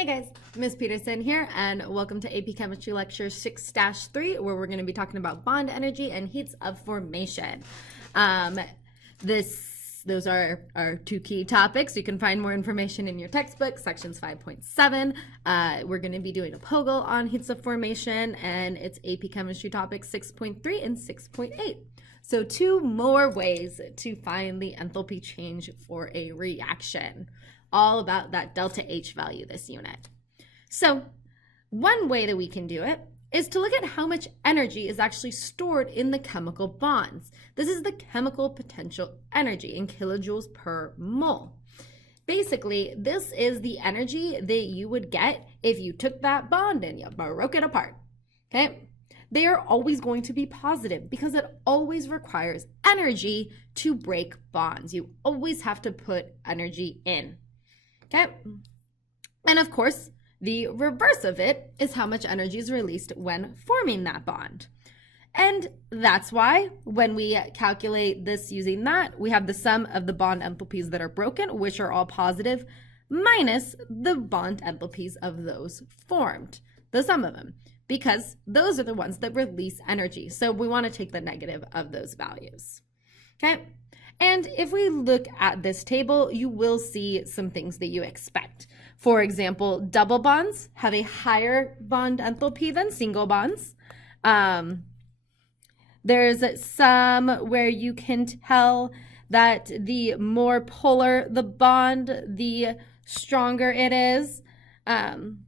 Hey guys, Ms. Peterson here, and welcome to AP Chemistry Lecture 6-3, where we're going to be talking about bond energy and heats of formation. Those are our two key topics. You can find more information in your textbook, sections 5.7. We're going to be doing a POGL on heats of formation, and it's AP Chemistry topics 6.3 and 6.8. So two more ways to find the enthalpy change for a reaction. All about that delta H value this unit. So one way that we can do it is to look at how much energy is actually stored in the chemical bonds. This is the chemical potential energy in kilojoules per mole. Basically, this is the energy that you would get if you took that bond and you broke it apart, okay? They are always going to be positive because it always requires energy to break bonds. You always have to put energy in. Okay, and of course, the reverse of it is how much energy is released when forming that bond. And that's why when we calculate this using that, we have the sum of the bond enthalpies that are broken, which are all positive, minus the bond enthalpies of those formed, the sum of them, because those are the ones that release energy. So we want to take the negative of those values. Okay. And if we look at this table, you will see some things that you expect. For example, double bonds have a higher bond enthalpy than single bonds. There's some where you can tell that the more polar the bond, the stronger it is. And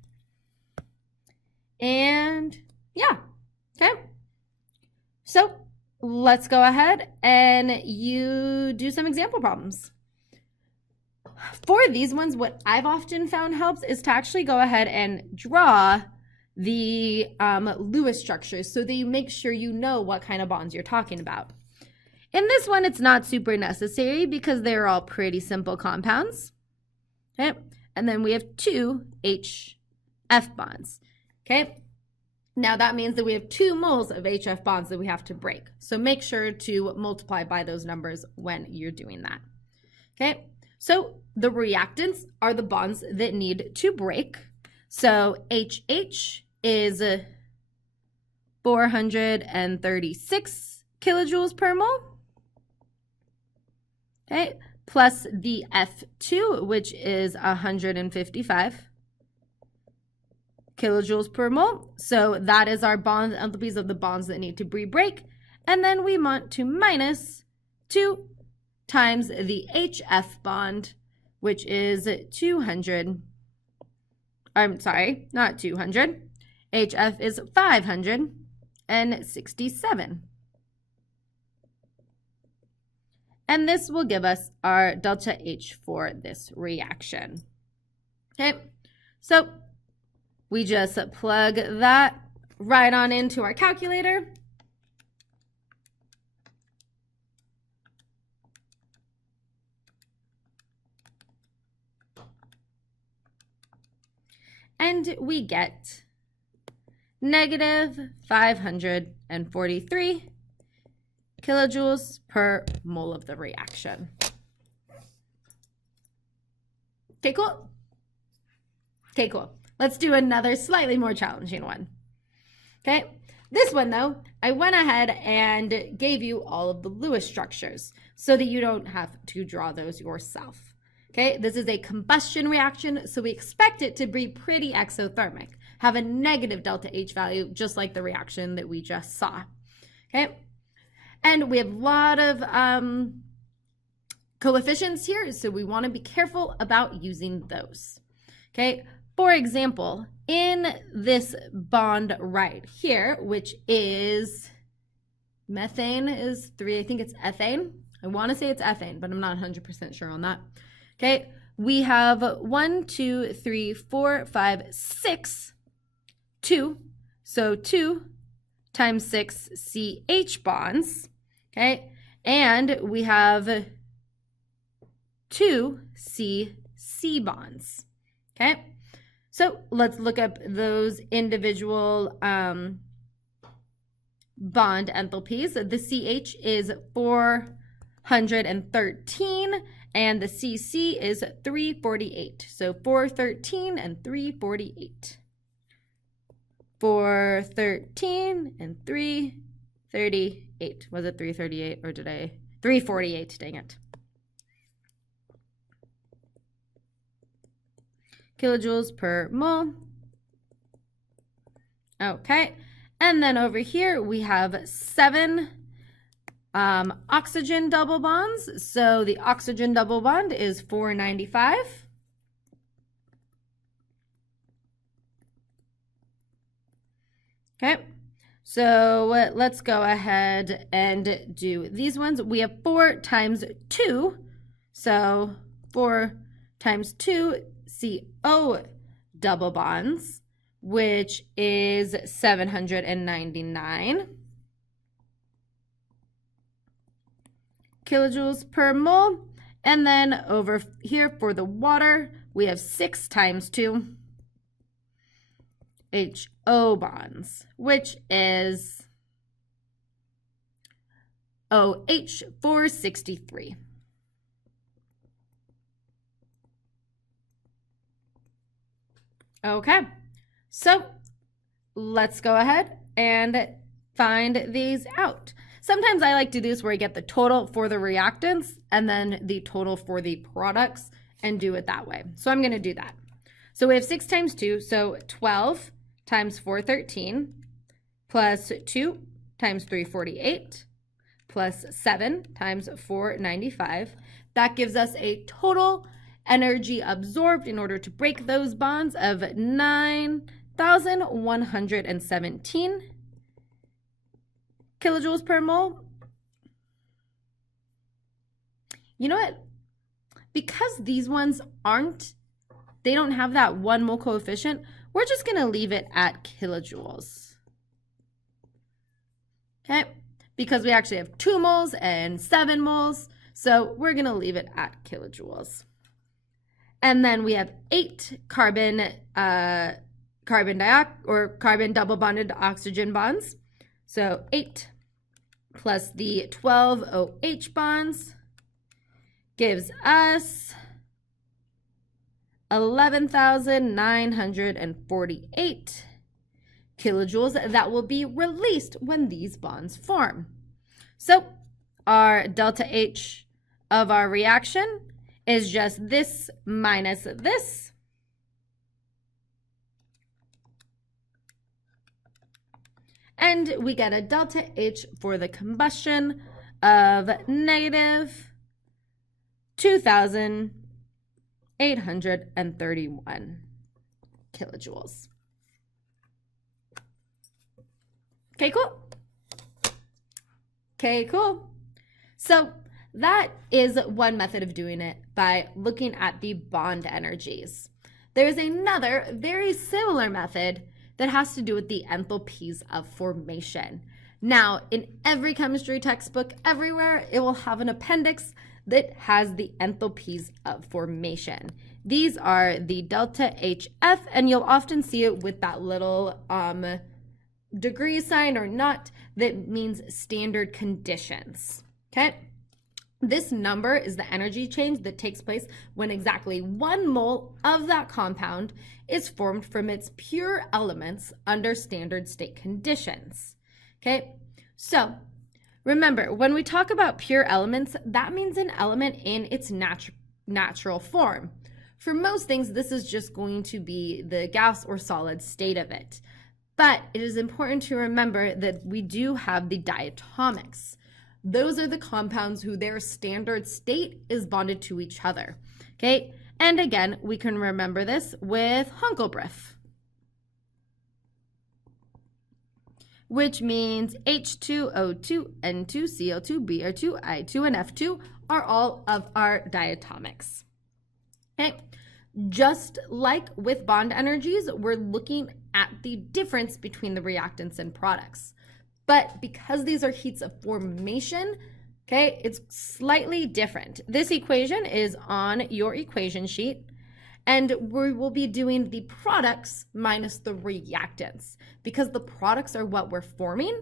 yeah, okay. So let's go ahead and you do some example problems. For these ones, what I've often found helps is to actually go ahead and draw the Lewis structures so that you make sure you know what kind of bonds you're talking about. In this one, it's not super necessary because they're all pretty simple compounds. Okay, and then we have two HF bonds. Okay. Now that means that we have 2 moles of HF bonds that we have to break. So make sure to multiply by those numbers when you're doing that. Okay, so the reactants are the bonds that need to break. So HH is 436 kilojoules per mole. Okay, plus the F2, which is 155 kilojoules per mole. So that is our bond enthalpies of the bonds that need to break. And then we want to minus 2 times the HF bond, which is 200. I'm sorry, not 200. HF is 567. And this will give us our delta H for this reaction. Okay, so we just plug that right on into our calculator. And we get negative 543 kilojoules per mole of the reaction. Okay, cool. Okay, cool. Let's do another slightly more challenging one. Okay, this one though, I went ahead and gave you all of the Lewis structures so that you don't have to draw those yourself. Okay, this is a combustion reaction, so we expect it to be pretty exothermic, have a negative delta H value, just like the reaction that we just saw. Okay, and we have a lot of coefficients here, so we want to be careful about using those. Okay. For example, in this bond right here, which is methane is 3, I think it's ethane. I want to say it's ethane, but I'm not 100% sure on that. Okay, we have 1, 2, 3, 4, 5, 6, 2. So 2 times 6 CH bonds. Okay, and we have 2 CC bonds. Okay. So let's look up those individual bond enthalpies. The CH is 413 And the CC is 348. So 413 and 348. 413 and 338. Was it 338 or did I? 348, dang it. Kilojoules per mole. Okay, and then over here we have 7 oxygen double bonds. So the oxygen double bond is 495. Okay, so let's go ahead and do these ones. We have 4 times 2, so 4 times 2 CO double bonds, which is 799 kilojoules per mole. And then over here for the water, we have 6 times 2 HO bonds, which is OH 463. Okay, so let's go ahead and find these out. Sometimes I like to do this where I get the total for the reactants and then the total for the products and do it that way. So I'm going to do that. So we have 6 times 2, so 12 times 413 plus 2 times 348 plus 7 times 495. That gives us a total energy absorbed in order to break those bonds of 9,117 kilojoules per mole. You know what? Because these ones they don't have that 1 mole coefficient, we're just going to leave it at kilojoules. Okay? Because we actually have 2 moles and 7 moles, so we're going to leave it at kilojoules. And then we have 8 carbon double bonded oxygen bonds. So 8 plus the 12 OH bonds gives us 11,948 kilojoules that will be released when these bonds form. So our delta H of our reaction is just this minus this. And we get a delta H for the combustion of negative 2,831 kilojoules. Okay, cool. Okay, cool. So that is one method of doing it, by looking at the bond energies. There's another very similar method that has to do with the enthalpies of formation. Now, in every chemistry textbook everywhere, it will have an appendix that has the enthalpies of formation. These are the delta HF, and you'll often see it with that little degree sign or not that means standard conditions. Okay? This number is the energy change that takes place when exactly 1 mole of that compound is formed from its pure elements under standard state conditions. Okay, so remember, when we talk about pure elements, that means an element in its natural form. For most things, this is just going to be the gas or solid state of it. But it is important to remember that we do have the diatomics. Those are the compounds who their standard state is bonded to each other, okay? And again, we can remember this with Hunkelbrief, which means H2O2, N2, Cl2, Br2, I2, and F2 are all of our diatomics, okay? Just like with bond energies, we're looking at the difference between the reactants and products. But because these are heats of formation, okay, it's slightly different. This equation is on your equation sheet, and we will be doing the products minus the reactants, because the products are what we're forming,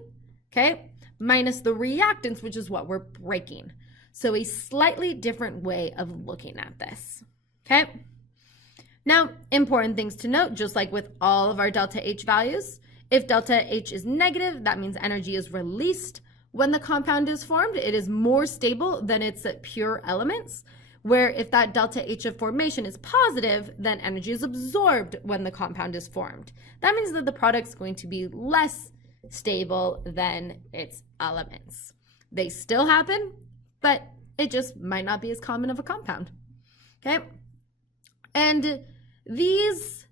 okay, minus the reactants, which is what we're breaking. So a slightly different way of looking at this, okay? Now, important things to note, just like with all of our delta H values, if delta H is negative, that means energy is released when the compound is formed. It is more stable than its pure elements, where if that delta H of formation is positive, then energy is absorbed when the compound is formed. That means that the product's going to be less stable than its elements. They still happen, but it just might not be as common of a compound, okay? And these,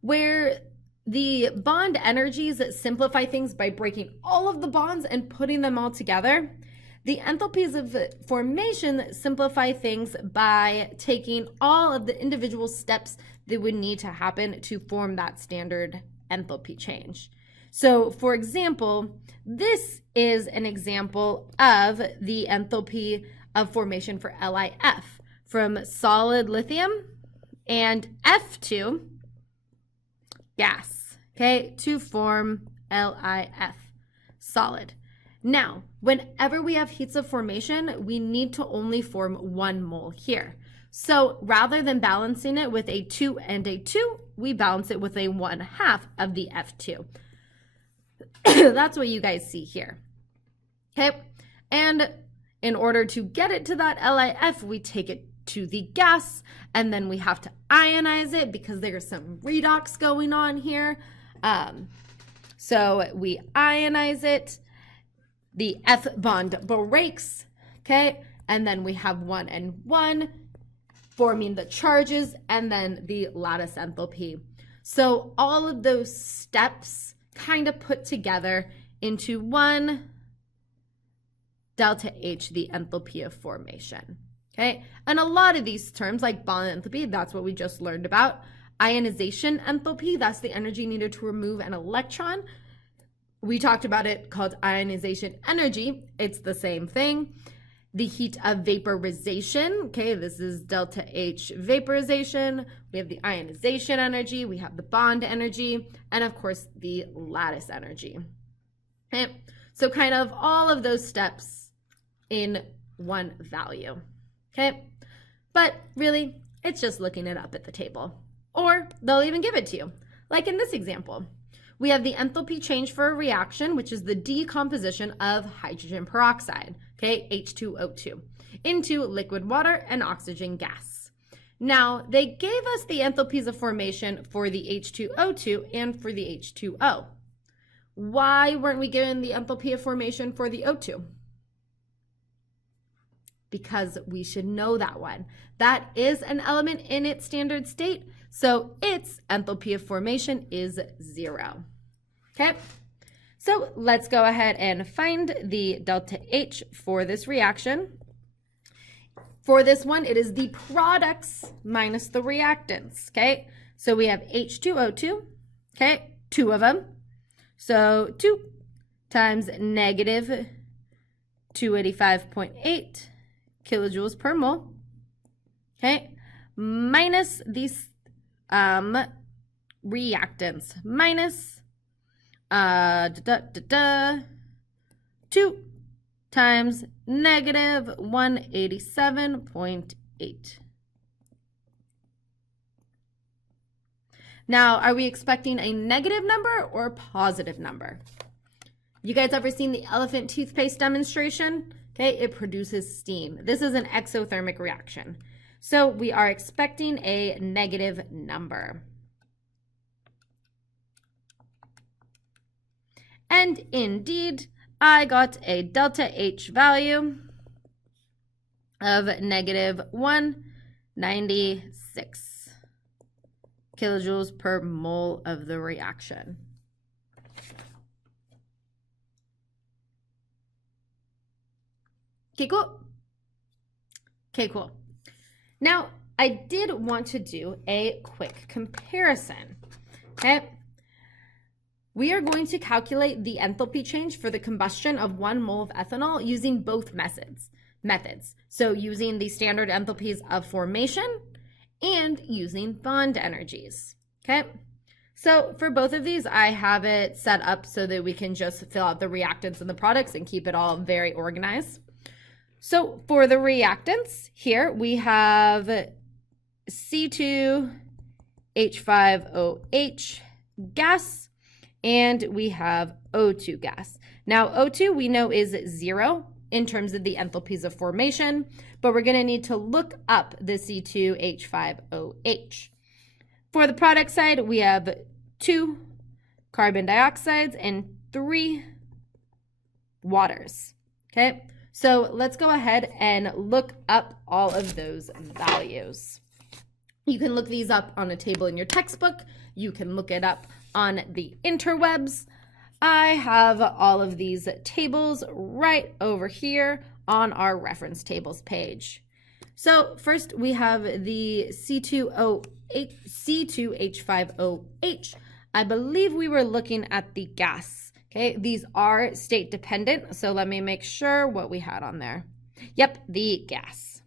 where the bond energies simplify things by breaking all of the bonds and putting them all together, the enthalpies of formation simplify things by taking all of the individual steps that would need to happen to form that standard enthalpy change. So, for example, this is an example of the enthalpy of formation for LiF from solid lithium and F2 gas, okay, to form LiF, solid. Now, whenever we have heats of formation, we need to only form 1 mole here. So rather than balancing it with a 2 and a 2, we balance it with a 1/2 of the F2. That's what you guys see here, okay? And in order to get it to that LiF, we take it to the gas, and then we have to ionize it because there's some redox going on here. So we ionize it, the F bond breaks, okay? And then we have 1 and 1 forming the charges and then the lattice enthalpy. So all of those steps kind of put together into one delta H, the enthalpy of formation, okay? And a lot of these terms like bond enthalpy, that's what we just learned about. Ionization enthalpy, that's the energy needed to remove an electron. We talked about it called ionization energy. It's the same thing. The heat of vaporization, okay, this is delta H vaporization. We have the ionization energy, we have the bond energy, and of course the lattice energy. Okay, so kind of all of those steps in one value, okay? But really, it's just looking it up at the table. Or they'll even give it to you. Like in this example, we have the enthalpy change for a reaction, which is the decomposition of hydrogen peroxide, okay, H2O2, into liquid water and oxygen gas. Now, they gave us the enthalpies of formation for the H2O2 and for the H2O. Why weren't we given the enthalpy of formation for the O2? Because we should know that one. That is an element in its standard state, so its enthalpy of formation is 0. Okay, so let's go ahead and find the delta H for this reaction. For this one, it is the products minus the reactants, okay? So we have H2O2, okay, 2 of them. So 2 times negative 285.8 kilojoules per mole, okay, minus these reactants, minus 2 times negative 187.8. Now, are we expecting a negative number or a positive number? You guys ever seen the elephant toothpaste demonstration? Okay, it produces steam. This is an exothermic reaction. So we are expecting a negative number. And indeed, I got a delta H value of negative 196 kilojoules per mole of the reaction. Okay, cool. Okay, cool. Now, I did want to do a quick comparison, okay? We are going to calculate the enthalpy change for the combustion of 1 mole of ethanol using both methods. So using the standard enthalpies of formation and using bond energies, okay? So for both of these, I have it set up so that we can just fill out the reactants and the products and keep it all very organized. So for the reactants here, we have C2H5OH gas, and we have O2 gas. Now O2 we know is 0 in terms of the enthalpies of formation, but we're going to need to look up the C2H5OH. For the product side, we have 2 carbon dioxides and 3 waters. Okay, so let's go ahead and look up all of those values. You can look these up on a table in your textbook. You can look it up on the interwebs. I have all of these tables right over here on our reference tables page. So first we have the C2H5OH. I believe we were looking at the gas. Okay, these are state dependent, so let me make sure what we had on there. Yep, the gas.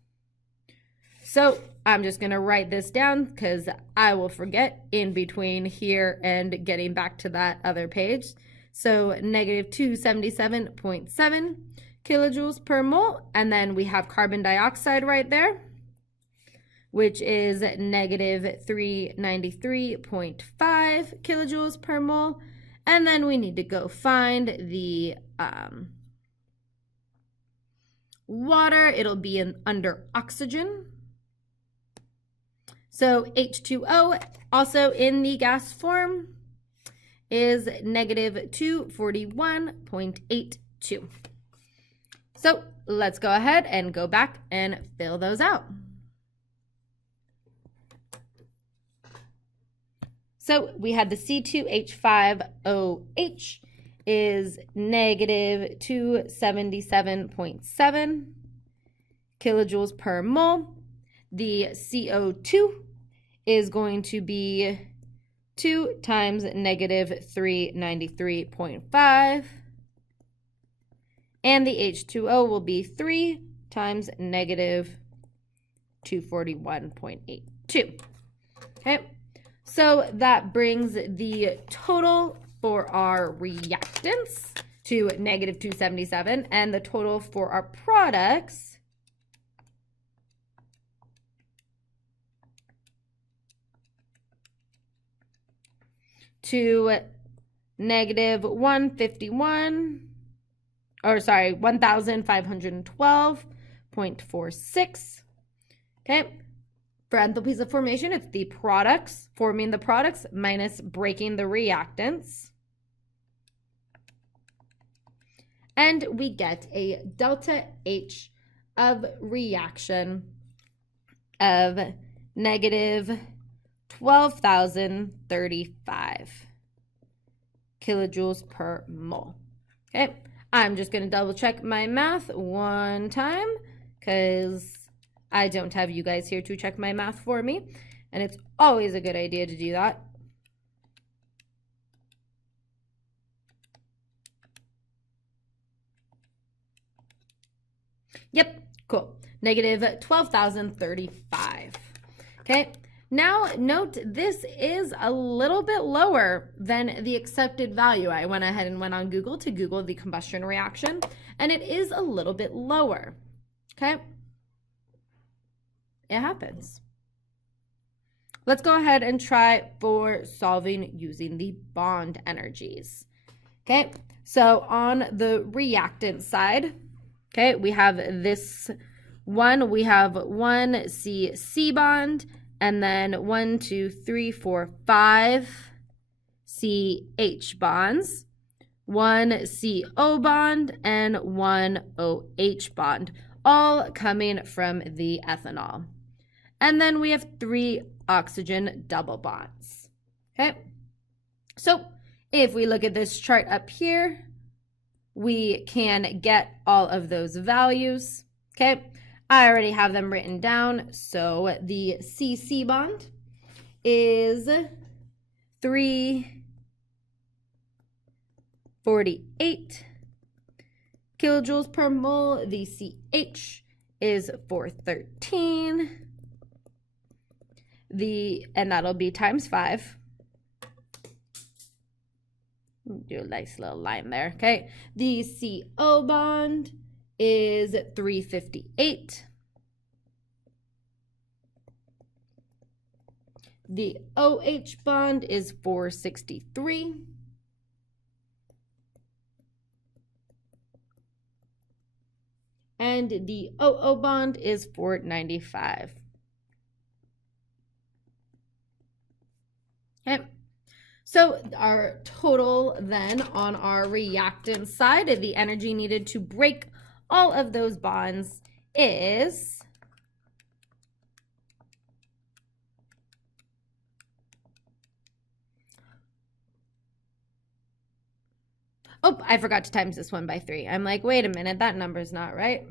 So I'm just going to write this down because I will forget in between here and getting back to that other page. So negative 277.7 kilojoules per mole, and then we have carbon dioxide right there, which is negative 393.5 kilojoules per mole. And then we need to go find the water. It'll be under oxygen. So H2O, also in the gas form, is negative 241.82. So let's go ahead and go back and fill those out. So we had the C2H5OH is negative 277.7 kilojoules per mole. The CO2 is going to be 2 times negative 393.5. And the H2O will be 3 times negative 241.82. Okay, so that brings the total for our reactants to negative 277, and the total for our products to negative 1,512.46. Okay, for enthalpies of formation, it's the products, forming the products minus breaking the reactants. And we get a delta H of reaction of negative 12,035 kilojoules per mole. Okay, I'm just going to double check my math one time because I don't have you guys here to check my math for me, and it's always a good idea to do that. Yep, cool. Negative 12,035. Okay. Now note this is a little bit lower than the accepted value. I went ahead and went on Google to Google the combustion reaction, and it is a little bit lower. Okay, it happens. Let's go ahead and try for solving using the bond energies. Okay, so on the reactant side, okay, we have this one, we have one C bond, and then 1, 2, 3, 4, 5 CH bonds, 1 CO bond, and 1 OH bond, all coming from the ethanol. And then we have 3 oxygen double bonds. Okay, so if we look at this chart up here, we can get all of those values. Okay, I already have them written down. So the CC bond is 348 kilojoules per mole. The CH is 413. And that'll be times 5. Do a nice little line there. Okay, the CO bond is 358. The OH bond is 463. And the OO bond is 495. Okay. So our total then on our reactant side, the energy needed to break all of those bonds is oh, I forgot to times this one by 3. I'm like, wait a minute, that number's not right.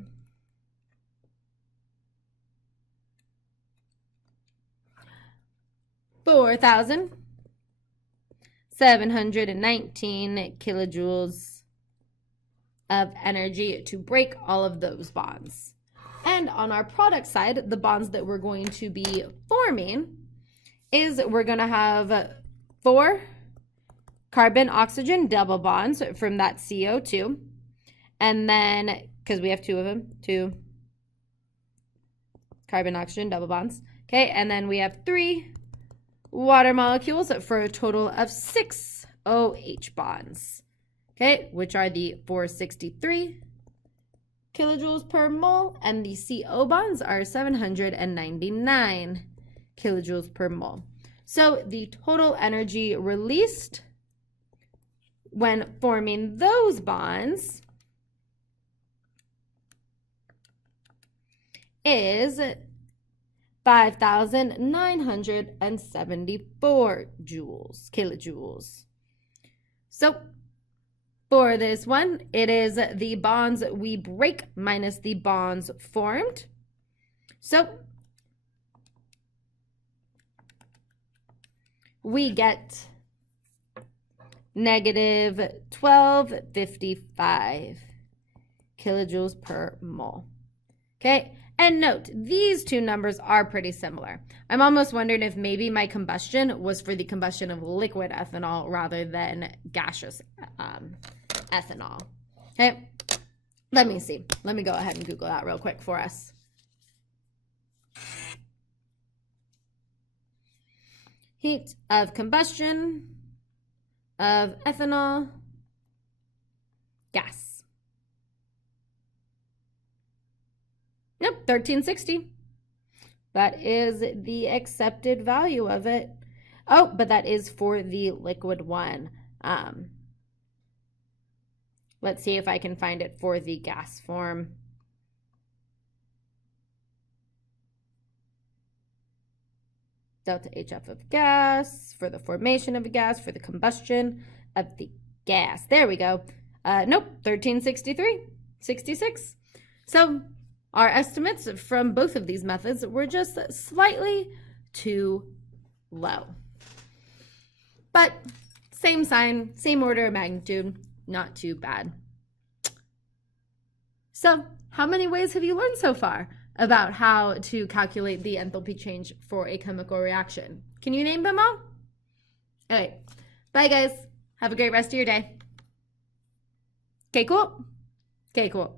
$4,719 kilojoules of energy to break all of those bonds. And on our product side, the bonds that we're going to be forming is we're going to have 4 carbon-oxygen double bonds from that CO2. And then, because we have 2 of them, 2 carbon-oxygen double bonds. Okay, and then we have 3 water molecules for a total of 6 OH bonds. Okay, which are the 463 kilojoules per mole, and the CO bonds are 799 kilojoules per mole. So the total energy released when forming those bonds is 5,974 kilojoules. So for this one, it is the bonds we break minus the bonds formed. So we get negative 1255 kilojoules per mole. Okay, and note, these two numbers are pretty similar. I'm almost wondering if maybe my combustion was for the combustion of liquid ethanol rather than gaseous ethanol. Okay, let me see. Let me go ahead and Google that real quick for us. Heat of combustion of ethanol gas. Yep, 1360. That is the accepted value of it. Oh, but that is for the liquid one. Let's see if I can find it for the gas form. Delta HF of gas, for the formation of a gas, for the combustion of the gas. There we go. Nope, 1363.66. So our estimates from both of these methods were just slightly too low. But same sign, same order of magnitude, not too bad. So how many ways have you learned so far about how to calculate the enthalpy change for a chemical reaction? Can you name them all? All right. Bye, guys. Have a great rest of your day. Okay, cool. Okay, cool.